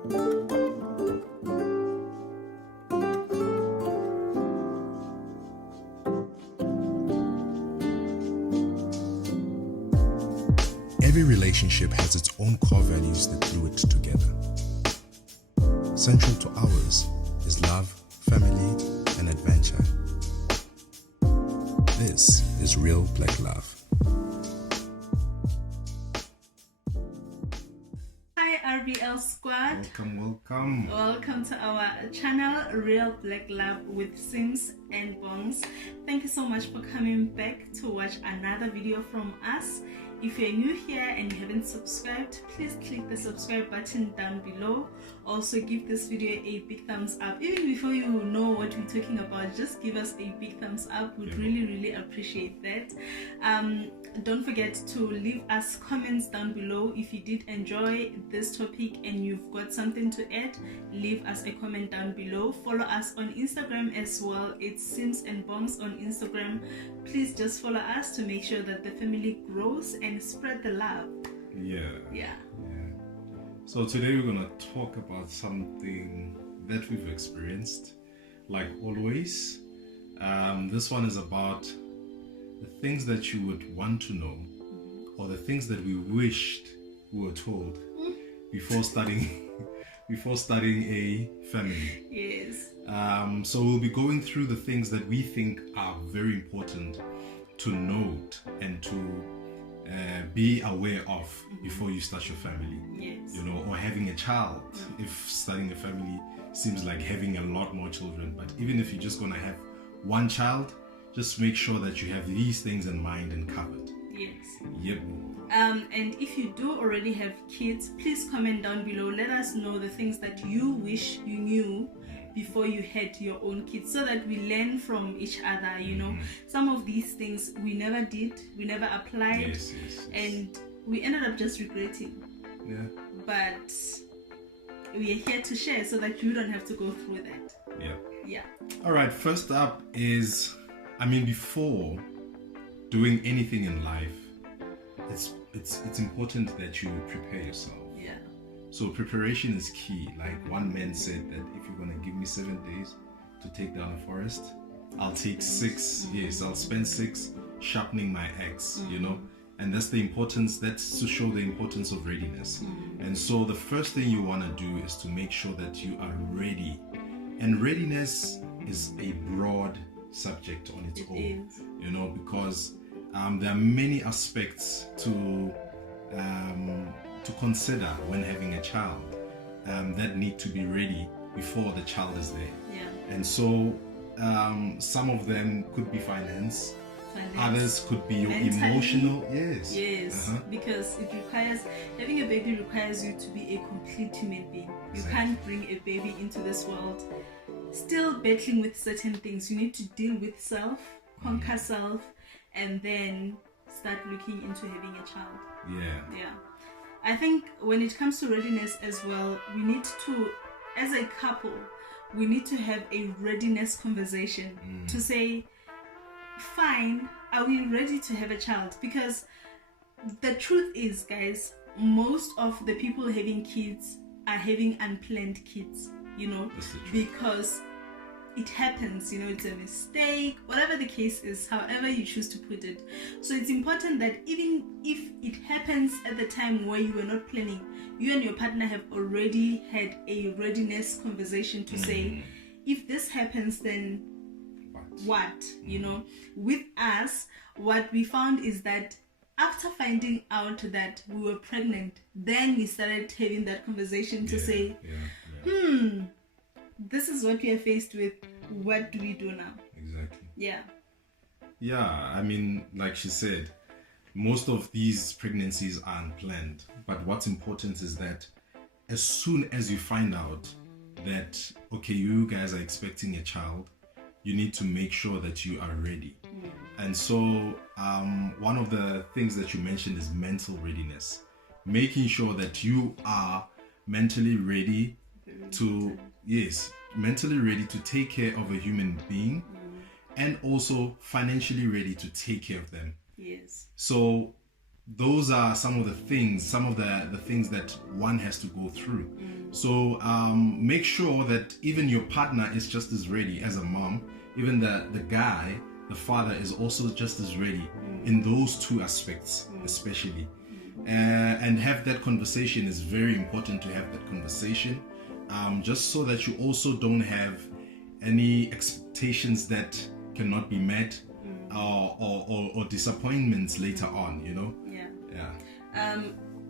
Every relationship has its own core values that glue it together. Central to ours is love, family, and adventure. This is Real Black Love. Hi RBL Squad. Welcome. Welcome to our channel, Real Black Love with Sims and Bongs. Thank you so much for coming back to watch another video from us. If you're new here and you haven't subscribed, please click the subscribe button down below. Also give this video a big thumbs up. Even before you know what we're talking about, just give us a big thumbs up. We'd really appreciate that. Don't forget to leave us comments down below. If you did enjoy this topic and you've got something to add, leave us a comment down below. Follow us on Instagram as well. It's Sims and Bongs on Instagram. Please just follow us to make sure that the family grows and spread the love. Yeah. So today we're gonna talk about something that we've experienced, like always. This one is about the things that you would want to know, or the things that we wished we were told before starting a family. Yes. So we'll be going through the things that we think are very important to note and to be aware of before you start your family. Yes. You know, or having a child. If starting a family seems like having a lot more children, but even if you're just gonna have one child, just make sure that you have these things in mind and covered. Yes. Yep. And if you do already have kids, please comment down below. Let us know the things that you wish you knew before you had your own kids, so that we learn from each other. You know, some of these things we never did, we never applied, Yes. and we ended up just regretting. Yeah. But we are here to share so that you don't have to go through that. Yeah. All right. First up is, before doing anything in life, it's important that you prepare yourself. Yeah. So preparation is key. Like one man said that if you're gonna give me 7 days to take down a forest, I'll take 6. Yes, I'll spend 6 sharpening my axe. You know, and that's the importance. That's to show the importance of readiness. And so the first thing you wanna do is to make sure that you are ready. And readiness is a broad subject on its own. You know, because there are many aspects to consider when having a child that need to be ready before the child is there. Yeah. And so some of them could be finance. Others could be your emotional. Yes. Because having a baby requires you to be a complete human being. You can't bring a baby into this world still battling with certain things. You need to deal with self, conquer self, and then start looking into having a child. Yeah. I think when it comes to readiness as well, we need to, as a couple, we need to have a readiness conversation to say, fine, are we ready to have a child? Because the truth is, guys, most of the people having kids are having unplanned kids, you know, because it happens, you know, it's a mistake, whatever the case is, however you choose to put it. So it's important that even if it happens at the time where you were not planning, you and your partner have already had a readiness conversation to say, if this happens, then what? You know, with us, what we found is that after finding out that we were pregnant, then we started having that conversation to say, this is what we are faced with. What do we do now? Exactly. Yeah. Like she said, most of these pregnancies are unplanned. But what's important is that as soon as you find out that, okay, you guys are expecting a child, you need to make sure that you are ready. And so one of the things that you mentioned is mental readiness. Making sure that you are mentally ready to take care of a human being, and also financially ready to take care of them. Yes. So those are some of the things that one has to go through. So make sure that even your partner is just as ready as a mom. Even the guy, the father, is also just as ready in those two aspects, especially. And have that conversation. Is very important to have that conversation, just so that you also don't have any expectations that cannot be met, or disappointments later on.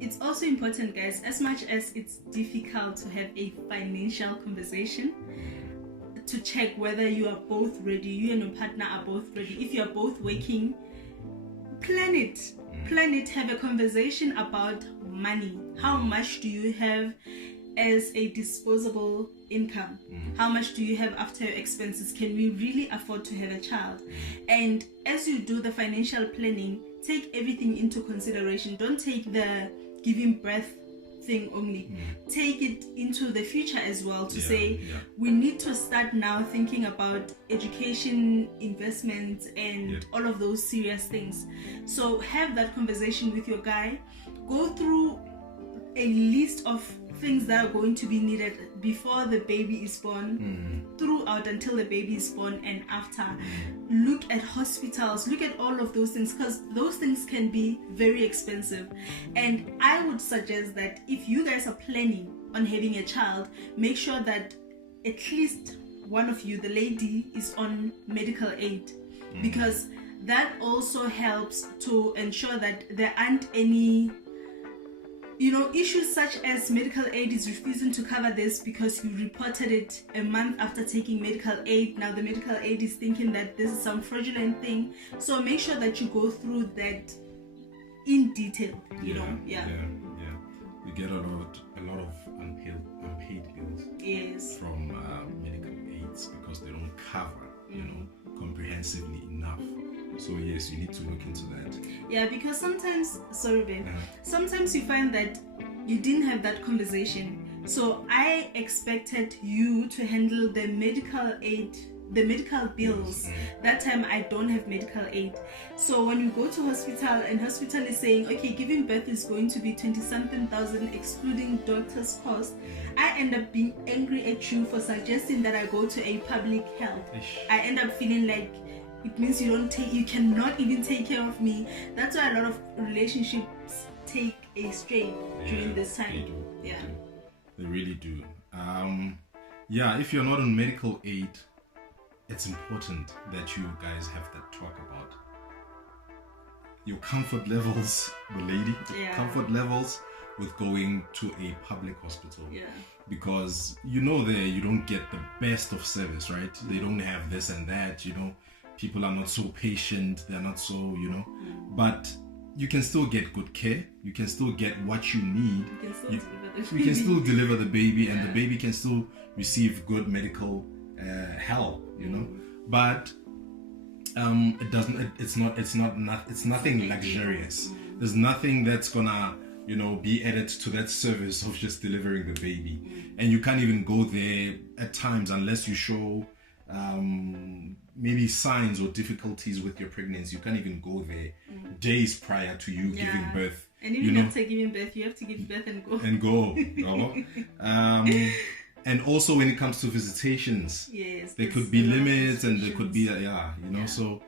It's also important, guys, as much as it's difficult to have a financial conversation, to check whether you are both ready, you and your partner are both ready. If you are both working, plan it, have a conversation about money. How much do you have as a disposable income? How much do you have after your expenses? Can we really afford to have a child? And as you do the financial planning, take everything into consideration. Don't take the giving birth thing only. Take it into the future as well, to say we need to start now thinking about education, investments, and all of those serious things. So have that conversation with your guy. Go through a list of things that are going to be needed before the baby is born, throughout until the baby is born, and after. Look at hospitals, look at all of those things, because those things can be very expensive. And I would suggest that if you guys are planning on having a child, make sure that at least one of you, the lady, is on medical aid, because that also helps to ensure that there aren't any issues such as medical aid is refusing to cover this because you reported it a month after taking medical aid. Now the medical aid is thinking that this is some fraudulent thing. So make sure that you go through that in detail. You get a lot of unpaid bills. Yes. From medical aids, because they don't cover comprehensively enough. So yes, you need to look into that. Yeah, because sometimes, sometimes you find that you didn't have that conversation. So I expected you to handle the medical aid, the medical bills. That time I don't have medical aid. So when you go to hospital and hospital is saying, okay, giving birth is going to be 20-something thousand excluding doctor's cost, I end up being angry at you for suggesting that I go to a public health. I end up feeling like it means you cannot even take care of me. That's why a lot of relationships take a strain during this time. They really do. If you're not on medical aid, it's important that you guys have that talk about your comfort levels, the lady, comfort levels with going to a public hospital. Because there you don't get the best of service, right? They don't have this and that, people are not so patient, they're not so, but you can still get good care, you can still get what you need, you can still deliver the baby, and the baby can still receive good medical help, but it's nothing luxurious. There's nothing that's gonna be added to that service of just delivering the baby. And you can't even go there at times unless you show maybe signs or difficulties with your pregnancy. You can't even go there days prior to you giving birth. And even after giving birth, you have to give birth and go. And also when it comes to visitations, there could be limits, and there could be so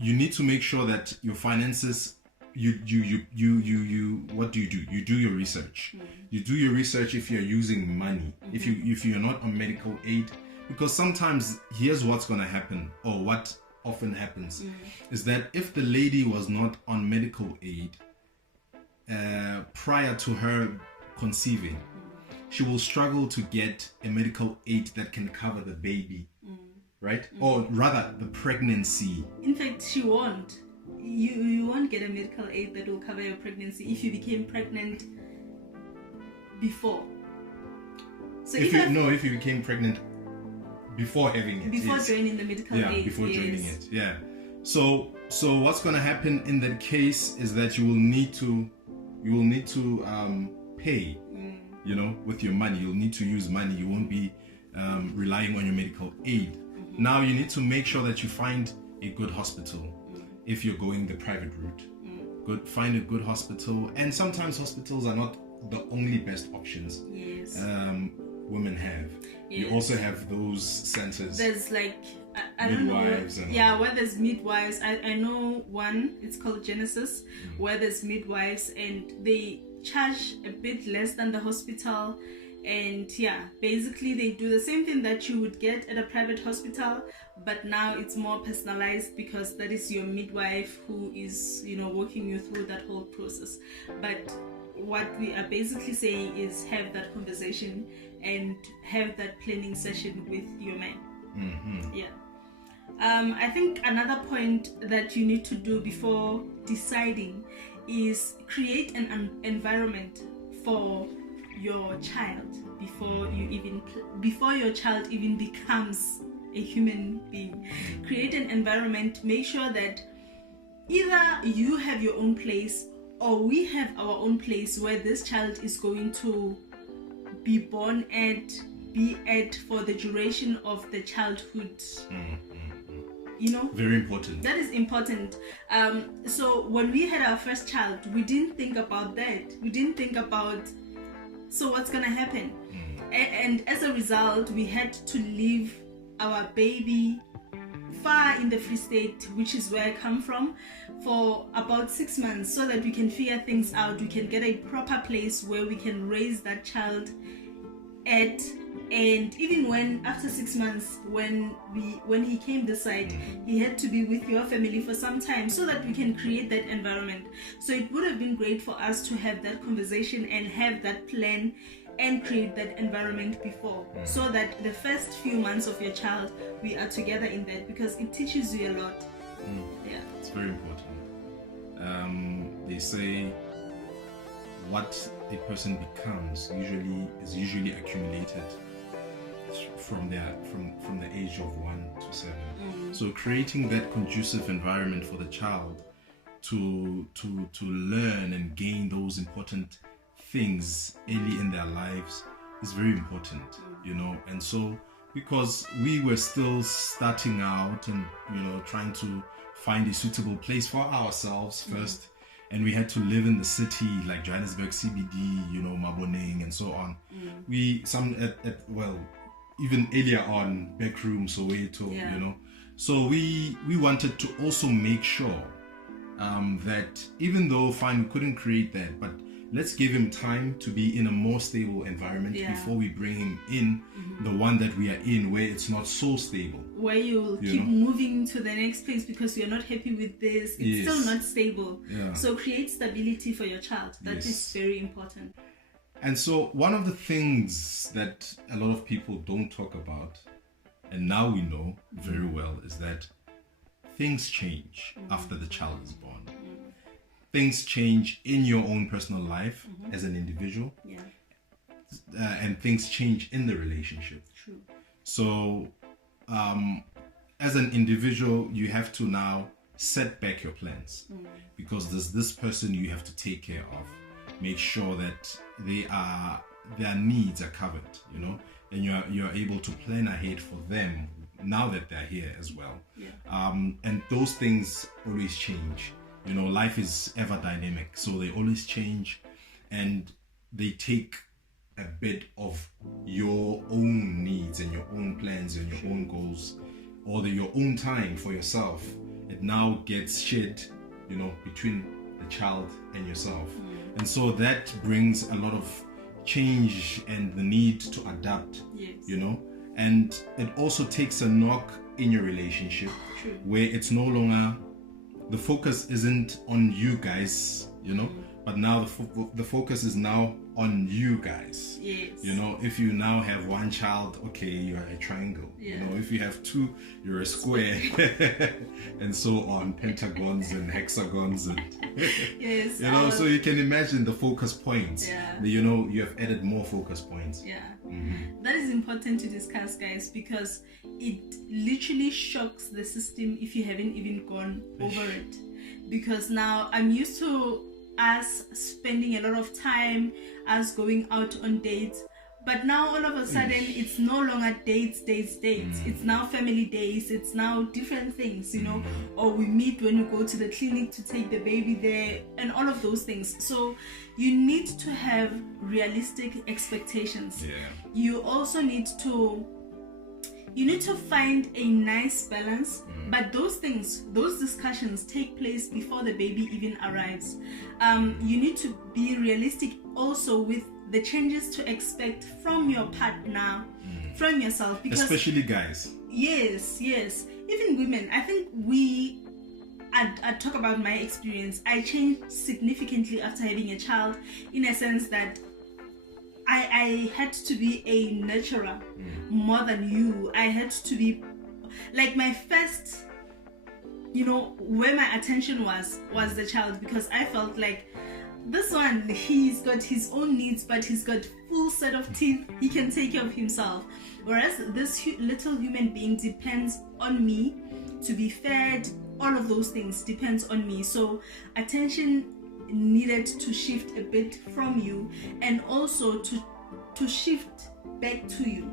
you need to make sure that your finances, what do? You do your research. You do your research if you're using money. If you're not on medical aid, because sometimes here's what's going to happen, or what often happens, is that if the lady was not on medical aid prior to her conceiving, she will struggle to get a medical aid that can cover the baby, right? Or rather, the pregnancy. In fact, she won't. You won't get a medical aid that will cover your pregnancy if you became pregnant before. So if you became pregnant before having it, before joining the medical aid, before joining it, So what's going to happen in that case is that you will need to pay, with your money. You'll need to use money. You won't be relying on your medical aid. Now you need to make sure that you find a good hospital. If you're going the private route, find a good hospital. And sometimes hospitals are not the only best options. You also have those centers. There's like I don't know. Where there's midwives. I know one. It's called Genesis, where there's midwives, and they charge a bit less than the hospital. And basically they do the same thing that you would get at a private hospital, but now it's more personalized because that is your midwife who is, walking you through that whole process. But what we are basically saying is have that conversation and have that planning session with your man. I think another point that you need to do before deciding is create an environment for your child before your child even becomes a human being. Create an environment. Make sure that either you have your own place or we have our own place where this child is going to be born at, be at for the duration of the childhood. Very important. That is important. So when we had our first child, we didn't think about that. We didn't think about, so what's gonna happen? And as a result, we had to leave our baby far in the Free State, which is where I come from, for about 6 months so that we can figure things out. We can get a proper place where we can raise that child at. And even when after 6 months, when he came this side, he had to be with your family for some time so that we can create that environment. So it would have been great for us to have that conversation and have that plan and create that environment before, so that the first few months of your child, we are together in that, because it teaches you a lot. It's very important. They say what a person becomes is usually accumulated from the age of 1 to 7. So creating that conducive environment for the child to learn and gain those important things early in their lives is very important, and so because we were still starting out and trying to find a suitable place for ourselves first, and we had to live in the city like Johannesburg CBD, Maboneng and so on. Even earlier on, Backroom, Soweto, So we wanted to also make sure that even though we couldn't create that, but let's give him time to be in a more stable environment before we bring him in the one that we are in, where it's not so stable. Where you'll keep moving to the next place because you're not happy with this. It's still not stable. So create stability for your child. That is very important. And so one of the things that a lot of people don't talk about, and now we know very well, is that things change after the child is born. Things change in your own personal life as an individual, and things change in the relationship. True. So as an individual, you have to now set back your plans, because there's this person you have to take care of. Make sure that their needs are covered, and you're able to plan ahead for them now that they're here as well. And those things always change. Life is ever dynamic, so they always change, and they take a bit of your own needs and your own plans and your own goals, or your own time for yourself. It now gets shared, between the child and yourself. And so that brings a lot of change and the need to adapt, and it also takes a knock in your relationship. True. Where it's no longer, the focus isn't on you guys, but now the focus is now on you guys. If you now have one child, okay, you're a triangle. If you have two, you're a square. And so on, pentagons and hexagons and so you can imagine the focus points. You have added more focus points. That is important to discuss, guys, because it literally shocks the system if you haven't even gone over it. Because now I'm used to us spending a lot of time, us going out on dates, But now all of a sudden it's no longer dates. It's now family days. It's now different things, you know. Or we meet when we go to the clinic to take the baby there, and all of those things. So you need to have realistic expectations. You also need to find a nice balance, but those discussions take place before the baby even arrives. You need to be realistic also with the changes to expect from your partner, from yourself, because especially guys. Yes, even women. I think I talk about my experience. I changed significantly after having a child, in a sense that I had to be a nurturer more than you. I had to be like my first, where my attention was the child, because I felt like this one, he's got his own needs, but he's got full set of teeth. He can take care of himself. Whereas this little human being depends on me to be fed. All of those things depends on me. So attention needed to shift a bit from you, and also to shift back to you,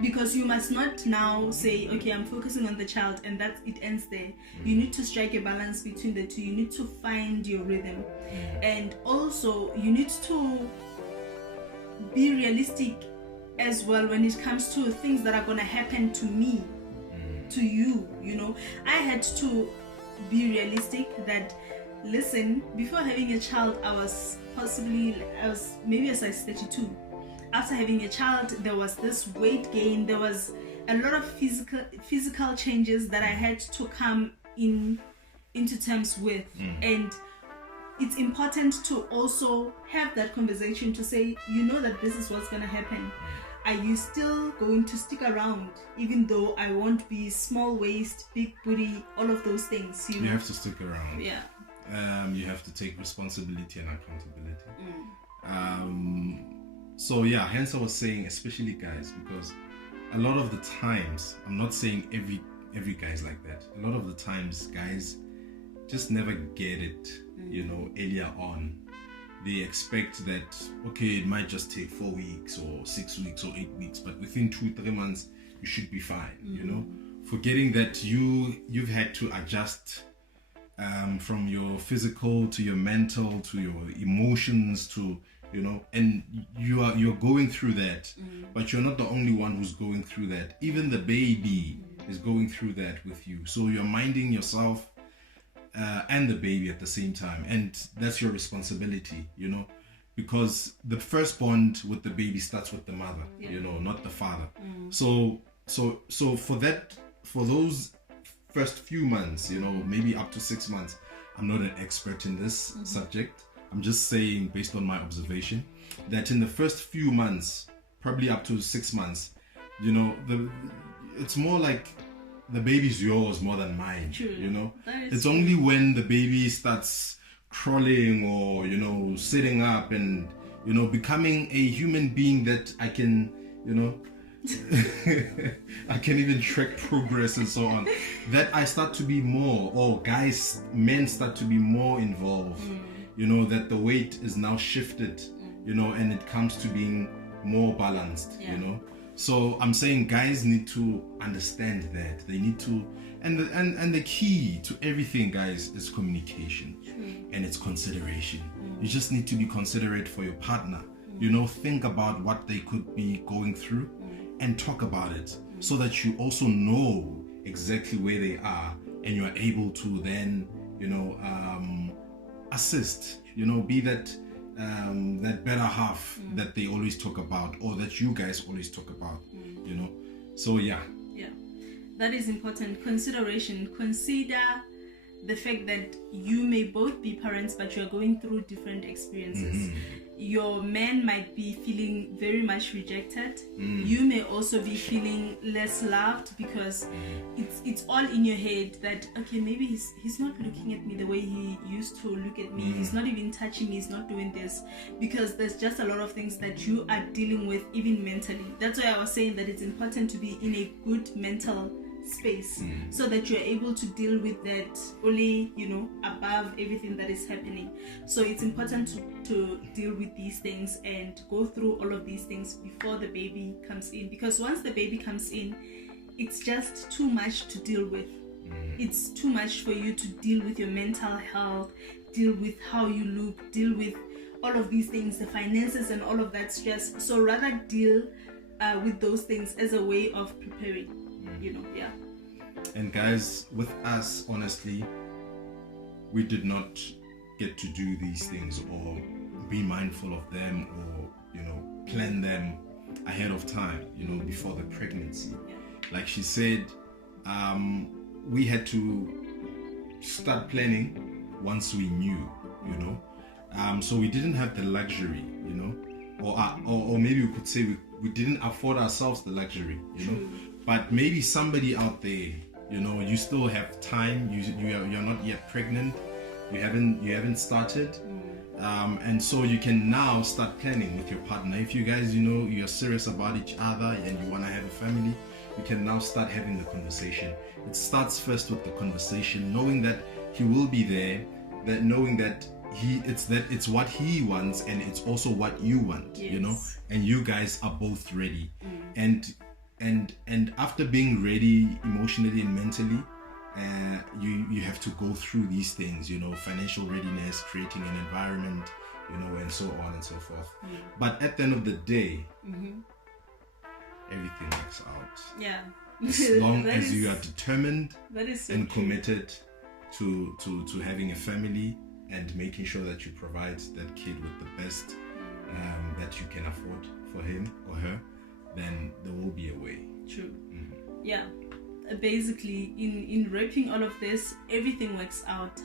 because you must not now say, okay, I'm focusing on the child and that it ends there. You need to strike a balance between the two. You need to find your rhythm, and also you need to be realistic as well when it comes to things that are going to happen to me, to you. I had to be realistic that, listen, before having a child, I was maybe a size 32. After having a child, there was this weight gain. There was a lot of physical changes that I had to come into terms with. And it's important to also have that conversation to say, that this is what's going to happen. Are you still going to stick around, even though I won't be small waist, big booty, all of those things? You have to stick around. Yeah. You have to take responsibility and accountability. So yeah, hence I was saying, especially guys, because a lot of the times, I'm not saying every guy's like that. A lot of the times, guys just never get it, earlier on. They expect that, okay, it might just take 4 weeks or 6 weeks or 8 weeks, but within 2-3 months, you should be fine, Forgetting that you've had to adjust from your physical to your mental to your emotions to, and you're going through that, but you're not the only one who's going through that. Even the baby is going through that with you. So you're minding yourself and the baby at the same time, and that's your responsibility, because the first bond with the baby starts with the mother, not the father. So for those first few months, maybe up to 6 months, I'm not an expert in this subject. I'm just saying, based on my observation, that in the first few months, probably up to 6 months, it's more like the baby's yours more than mine. True. It's only when the baby starts crawling or sitting up and becoming a human being that I can I can even track progress and so on, that I start to be more, or men start to be more involved, that the weight is now shifted, and it comes to being more balanced, So I'm saying guys need to understand that. They need to, and the key to everything, guys, is communication. And it's consideration. You just need to be considerate for your partner. Think about what they could be going through and talk about it, so that you also know exactly where they are, and you are able to then, assist, be that better half that they always talk about, or that you guys always talk about, So yeah, that is important. Consideration. Consider the fact that you may both be parents, but you're going through different experiences. Your man might be feeling very much rejected. You may also be feeling less loved, because it's all in your head that, okay, maybe he's not looking at me the way he used to look at me. He's not even touching me. He's not doing this, because there's just a lot of things that you are dealing with, even mentally. That's why I was saying that it's important to be in a good mental space, so that you're able to deal with that only, above everything that is happening. So it's important to deal with these things and go through all of these things before the baby comes in, because once the baby comes in, it's just too much to deal with. It's too much for you to deal with your mental health, deal with how you look, deal with all of these things, the finances and all of that stress. So rather deal with those things as a way of preparing, yeah. And guys, with us, honestly, we did not get to do these things or be mindful of them or, plan them ahead of time, before the pregnancy. Yeah. Like she said, we had to start planning once we knew, so we didn't have the luxury, or maybe we could say we didn't afford ourselves the luxury, but maybe somebody out there, you still have time, you're not yet pregnant, you haven't started, and so you can now start planning with your partner. If you guys, you're serious about each other and you want to have a family, you can now start having the conversation. It starts first with the conversation, knowing that he will be there, that knowing that it's what he wants and it's also what you want, yes. And you guys are both ready. And after being ready emotionally and mentally, you have to go through these things, financial readiness, creating an environment, and so on and so forth. But at the end of the day, everything works out. Yeah. As long as you are determined so and true. committed to having a family and making sure that you provide that kid with the best that you can afford for him or her, then there will be a way. True. Yeah. Basically, in wrapping all of this, everything works out.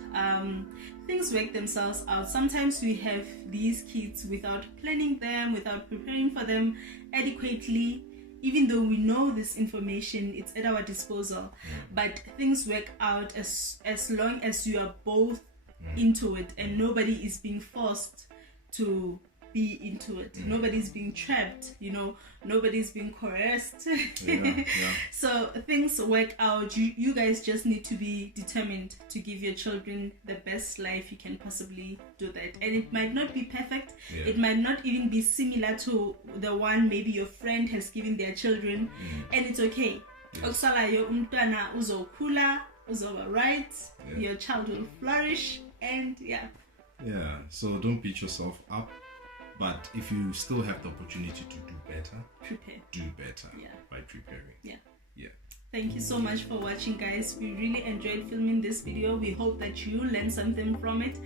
Things work themselves out. Sometimes we have these kids without planning them, without preparing for them adequately. Even though we know this information, it's at our disposal, but things work out as long as you are both into it and nobody is being forced to be into it. Nobody's being trapped, nobody's being coerced. So things work out. You guys just need to be determined to give your children the best life you can possibly do that. And it might not be perfect. It might not even be similar to the one maybe your friend has given their children, and it's okay. Your child will flourish, and so don't beat yourself up. But if you still have the opportunity to do better, do better by preparing. Thank you so much for watching, guys. We really enjoyed filming this video. We hope that you learned something from it.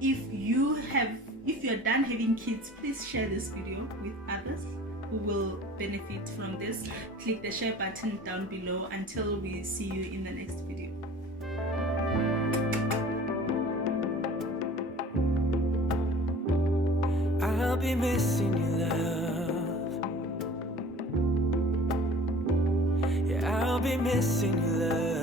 If you're done having kids, please share this video with others who will benefit from this. Click the share button down below. Until we see you in the next video. I'll be missing you, love. Yeah, I'll be missing you, love.